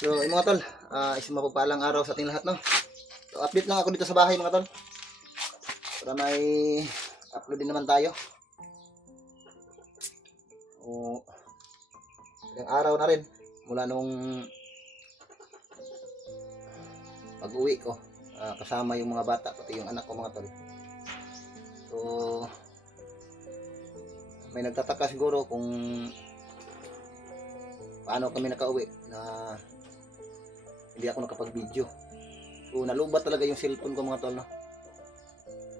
So, mga tol, isang mapagpalang araw sa ating lahat, no? So, update lang ako dito sa bahay, mga tol. Para may upload din naman tayo. O, ilang araw na rin mula nung pag-uwi ko. Kasama yung mga bata, pati yung anak ko, mga tol. So, may nagtataka siguro kung paano kami nakauwi na hindi ako nakapag-video. So, nalubat talaga yung cellphone ko, mga tol, no?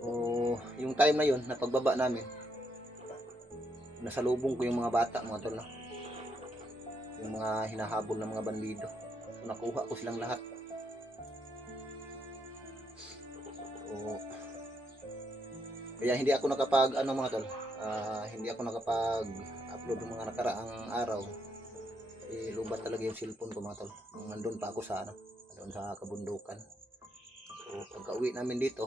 So, yung time na yun, na pagbaba namin, nasalubong ko yung mga bata, mga tol, no? Yung mga hinahabol ng mga bandido. So, nakuha ko silang lahat. So, kaya hindi ako nakapag, mga tol, hindi ako nakapag-upload ng mga nakaraang araw. Lubat talaga yung cellphone ko, mga tol. Nandun pa ako sa doon sa kabundukan. So pagka-uwi namin dito,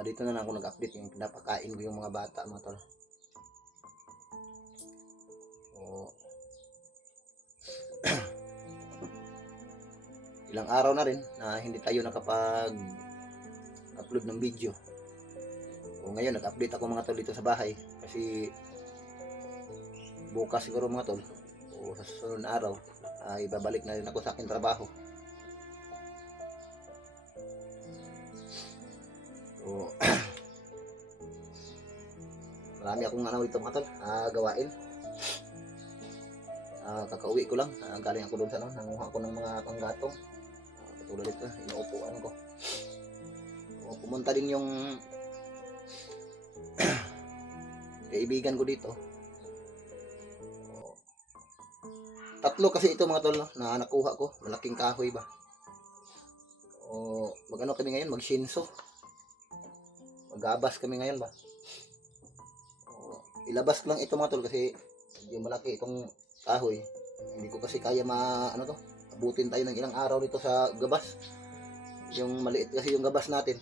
dito na lang ako nag-update yung pinapakain ko yung mga bata, mga tol. So ilang araw na rin na hindi tayo nakapag-upload ng video. So ngayon nag-update ako, mga tol, dito sa bahay kasi bukas siguro, mga tol, o sa susunod na araw ay babalik na rin ako sa aking trabaho. So marami akong dito, mga tol, gawain. Kakauwi ko lang, galing ako doon sa nanguha ko ng mga panggatong. Katulad ito, inuupuan ko. So, pumunta din yung kaibigan ko dito. Tatlo kasi ito, mga tol, no, na nakuha ko. Malaking kahoy ba. O mag-ano kami ngayon, mag-shinso. Mag-abas kami ngayon ba. O, ilabas ko lang ito, mga tol, kasi medyo malaki itong kahoy. Hindi ko kasi kaya abutin tayo ng ilang araw dito sa gabas. Yung maliit kasi yung gabas natin.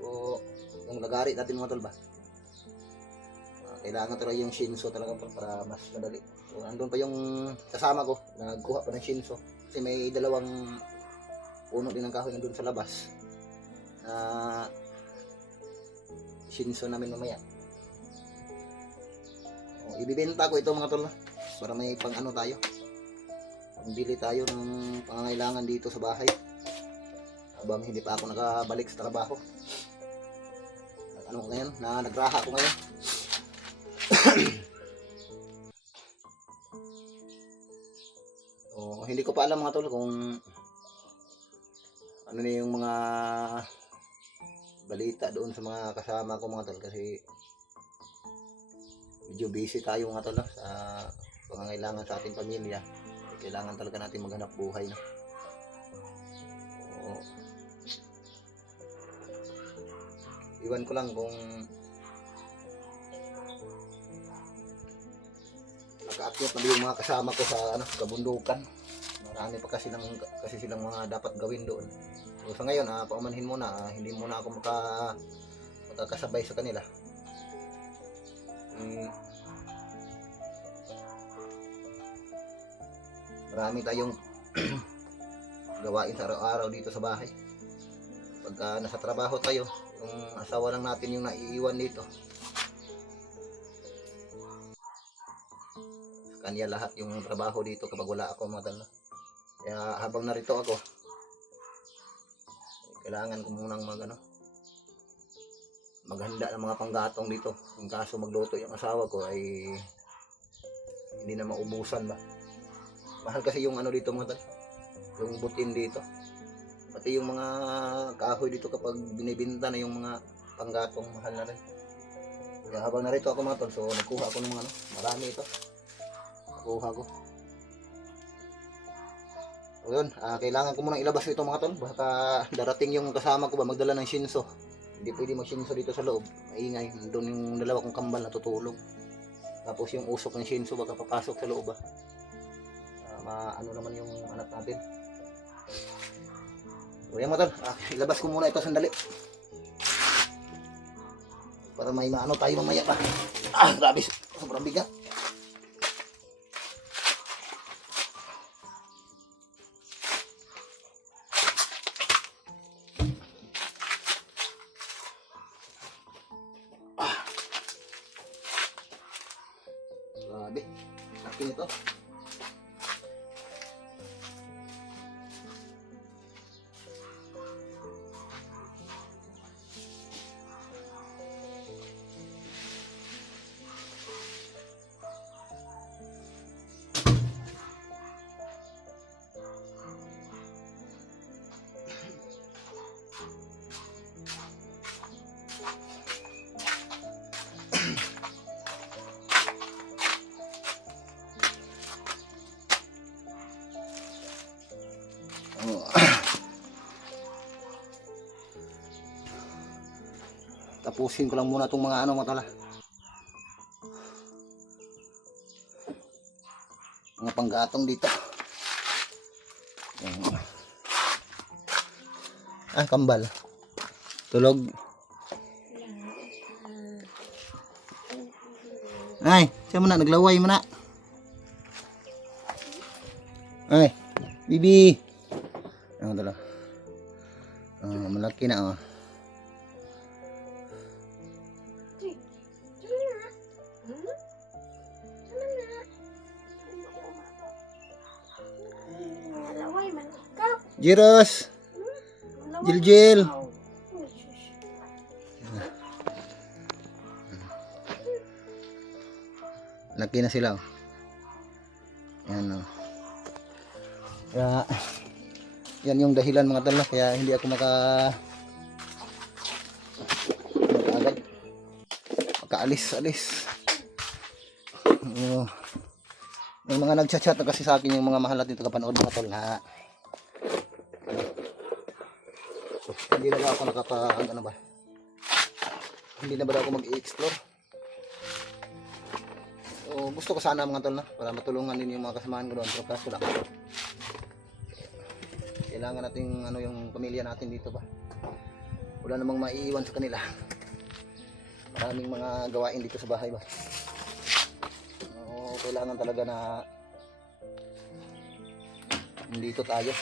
O yung lagari natin, mga tol ba. Kailangan talaga yung shinso talaga para mas madali. So, andun pa yung kasama ko, nagkuha pa ng shinso. Kasi may dalawang puno din ng kahoy nandun sa labas. Shinso namin mamaya. O, ibibenta ko ito, mga tol, para may pang tayo. Pambili tayo ng pangangailangan dito sa bahay. Habang hindi pa ako nakabalik sa trabaho. Ngayon, nagraha ko ngayon. So, hindi ko pa alam, mga tol, kung ano na yung mga balita doon sa mga kasama ko, mga tol, kasi medyo busy tayo, mga tol, sa pangangailangan sa ating pamilya. Kailangan talaga natin maghanap buhay, no? So, iwan ko lang kung naka-upload na yung mga kasama ko sa kabundukan. Marami pa kasi silang mga dapat gawin doon. So sa ngayon, paumanhin muna, hindi muna ako makakasabay sa kanila. Marami tayong gawain sa araw-araw dito sa bahay. Pagka nasa trabaho tayo, yung asawa lang natin yung naiiwan dito. Kanya lahat yung trabaho dito kapag wala ako, mga tol. Kaya habang narito ako, kailangan ko munang maghanda ng mga panggatong dito. Kung kaso magluto yung asawa ko ay hindi na maubusan ba. Mahal kasi yung dito, mga tol, yung butin dito. Pati yung mga kahoy dito kapag binibinta na yung mga panggatong, mahal na rin. Kaya habang narito ako, mga tol, so nagkuha ako ng marami ito. Kuha ko. So yun, kailangan ko munang ilabas ito, mga tol. Baka darating yung kasama ko ba magdala ng shinso. Hindi pwede mag-shinso dito sa loob. Maingay. Doon yung dalawa kong kambal natutulog. Tapos yung usok ng shinso baka papasok sa loob ba. Naman yung anak natin. So yan, mga tol. Ilabas ko muna ito sandali. Para may tayo mamaya pa. Grabe. Sobrang bigat. to. Oh. Tapusin ko lang muna itong mga ano, mga tol, mga panggatong dito. Kambal. Tulog. Ay, siya mo na, naglaway mo na. Ay, bibi. Ano tala? Malaki na, oh. Jiros. Jiljil. Laki na sila, oh. Yan, oh. Kaya, yan yung dahilan, mga tol, kaya hindi ako makaalis. May mga nagchat-chat na kasi sa akin yung mga mahal natin tagapanood, mga tol, na hindi na ba ako hindi na ba ako mag-i-explore. So, gusto ko sana, mga tol, na para matulungan din yung mga kasamahan ko doon, pero kaso lang kailangan natin yung pamilya natin dito ba. Wala namang maiiwan sa kanila. Maraming mga gawain dito sa bahay ba. Kailangan talaga na dito tayo.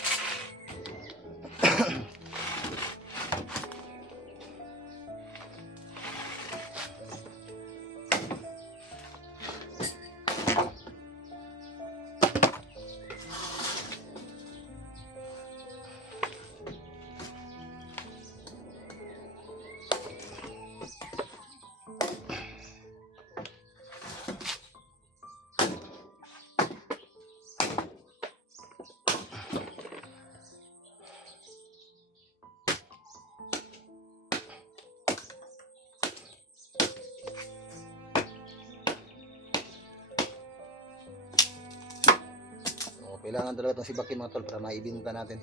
Kailangan talaga itong sibakin, mga tol, para maibinta natin.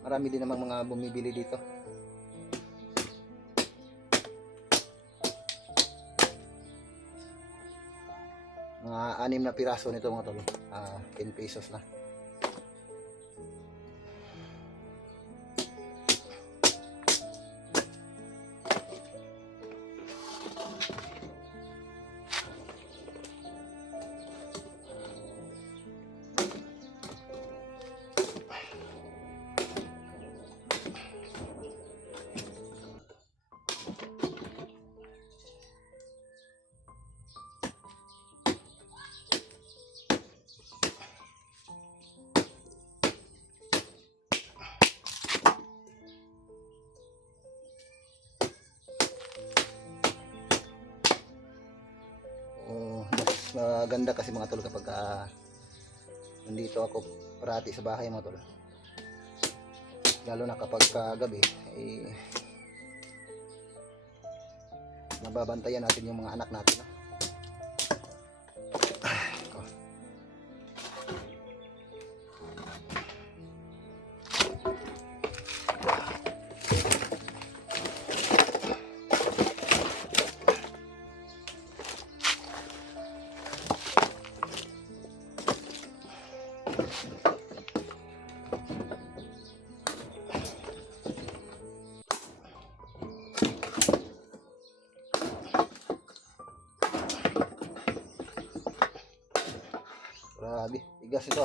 Marami din namang mga bumibili dito. Mga 6 na piraso nito, mga tol. 10 pesos na. Maganda kasi, mga tol, kapag nandito ako parati sa bahay, mga tol. Lalo na kapag gabi nababantayan natin yung mga anak natin, no? Grabe, tigas ito.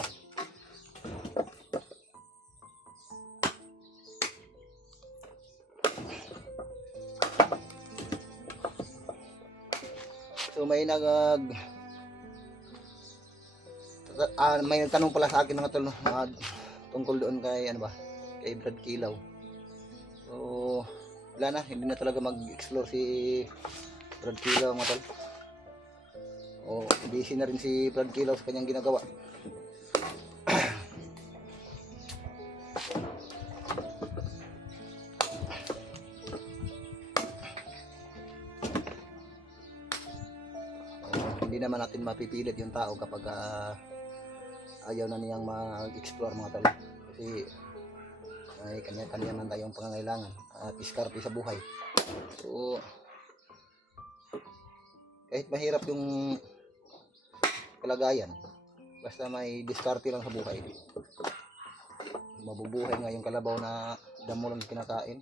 So may May nagtanong pala sa akin mga tol, no, tungkol doon kay ano ba, kay Brad Kilaw. So wala na, hindi na talaga mag-explore si Brad Kilaw mga tol. O busy na rin si Brad Kilaw sa kanyang ginagawa. Hindi naman natin mapipilit yung tao kapag ayaw na niyang mag-explore mga tol, kasi ay kanya-kanya man tayong pangangailangan at diskarte sa buhay. So kahit mahirap yung kalagayan, basta may diskarte lang sa buhay, mabubuhay nga yung kalabaw na damo lang kinakain.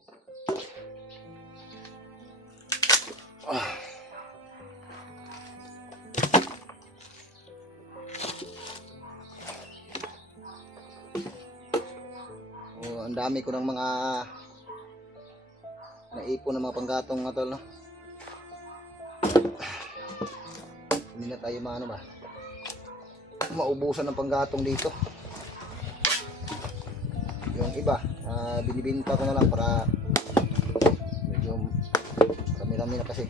Ang dami ko ng mga naipon ng mga panggatong mga tol, no? Hindi na tayo maano ba, maubusan ng panggatong dito. Yung iba binibinta ko na lang para medyo rami-rami na kasi.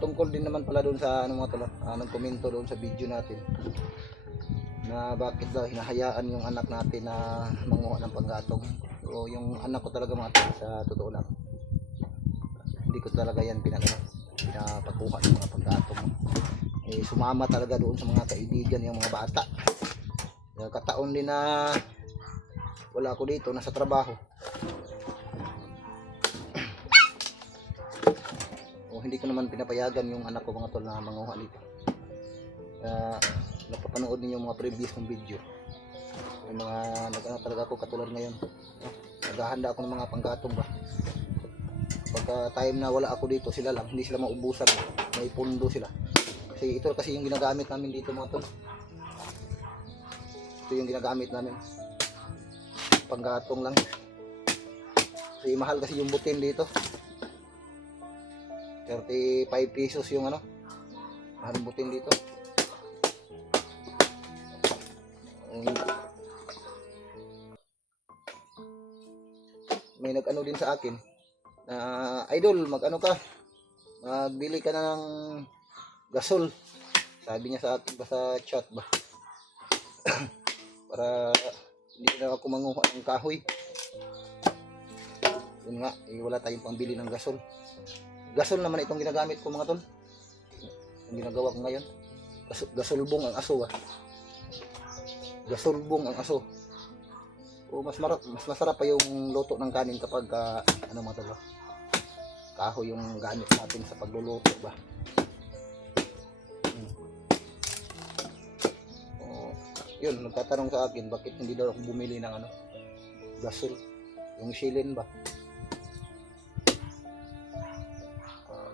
Tungkol din naman pala doon sa ano mga tol, nagkomento doon sa video natin na bakit daw hinahayaan yung anak natin na manguha ng panggatong. So yung anak ko talaga mga tol, sa totoo lang, hindi ko talaga yan pinapakuha ng mga panggatong. Sumama talaga doon sa mga kaibigan yung mga bata. Kataon din na wala ako dito, nasa trabaho. Hindi ko naman pinapayagan yung anak ko mga tol na manguha dito. Napapanood niyo yung mga previous kong video, yung mga nag-ano talaga ako katulad ngayon, naghahanda ako ng mga panggatong ba. Pagka time na wala ako dito, sila lang, hindi sila maubusan, may pundo sila. Kasi ito kasi yung ginagamit namin dito mga tol, ito yung ginagamit namin, panggatong lang. Kasi mahal kasi yung butin dito, 35 pesos yung ano, mahal yung butin dito. May nag-ano din sa akin na, idol, mag-ano ka, magbili ka na ng gasol, sabi niya sa akin ba sa chat ba para hindi na ako manguha ng kahoy. Yun nga, wala tayong pambili ng gasol. Gasol naman itong ginagamit ko mga tol, yung ginagawa ko ngayon. Gasolbong ang aso gasolbong ang aso. Mas masarap pa yung luto ng kanin kapag ano mga tol, kahoy yung gamit natin sa pagluluto ba. Yun, nagtatanong sa akin bakit hindi daw ako bumili ng ano, gasol, yung shilin ba.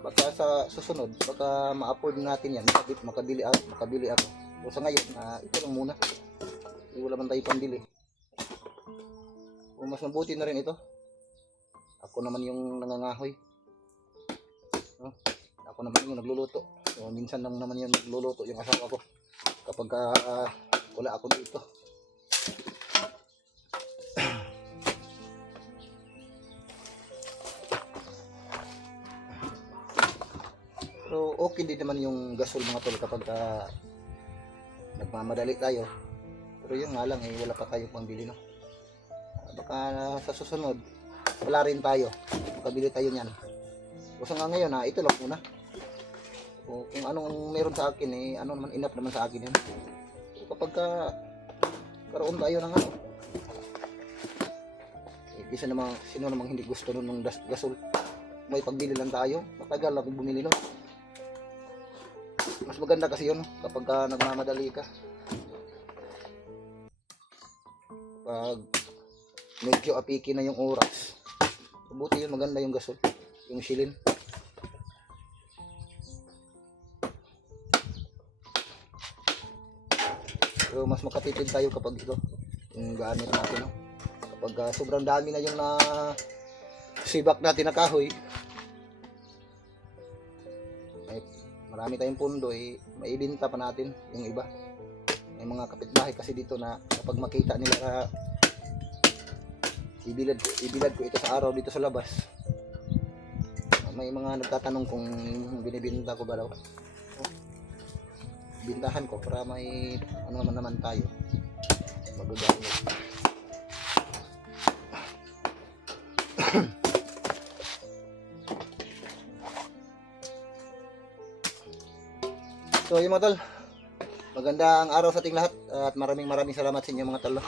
Baka sa susunod, baka ma-afford natin yan, makabili ako. So sa ngayon, ito lang muna, wala man tayo pambili. Mas mabuti na rin ito, ako naman yung nangangahoy, no? Ako naman yung nagluluto. So, minsan lang naman yung nagluluto yung asawa ko kapag wala ako dito. So okay din naman yung gasol mga tol kapag nagmamadali tayo. Pero yun nga lang, wala pa tayo pambili, no? Baka sa susunod wala rin tayo, makabili tayo niyan. So nga ngayon ito lang muna. So, kung anong meron sa akin ano naman, enough naman sa akin yan. So, kapag karoon tayo ng ano, sino namang hindi gusto nun ng gasol. May pagbili lang tayo, matagal lang bumili nun. Mas maganda kasi yun kapag nagmamadali ka, pag medyo apiki na yung oras, mabuti yun, maganda yung gasol, yung shilin. So mas makatipid tayo kapag ito yung gamit natin, no? Kapag sobrang dami na yung sibak natin na kahoy, marami tayong pundo, maibenta pa natin yung iba. may mga kapitbahay kasi dito na kapag makita nila ibilad ko ito sa araw dito sa labas, may mga nagtatanong kung binibinta ko ba daw. Bintahan ko para may ano naman tayo magagamit. So yung mga tol, magandang araw sa ating lahat at maraming salamat sa inyo mga tol.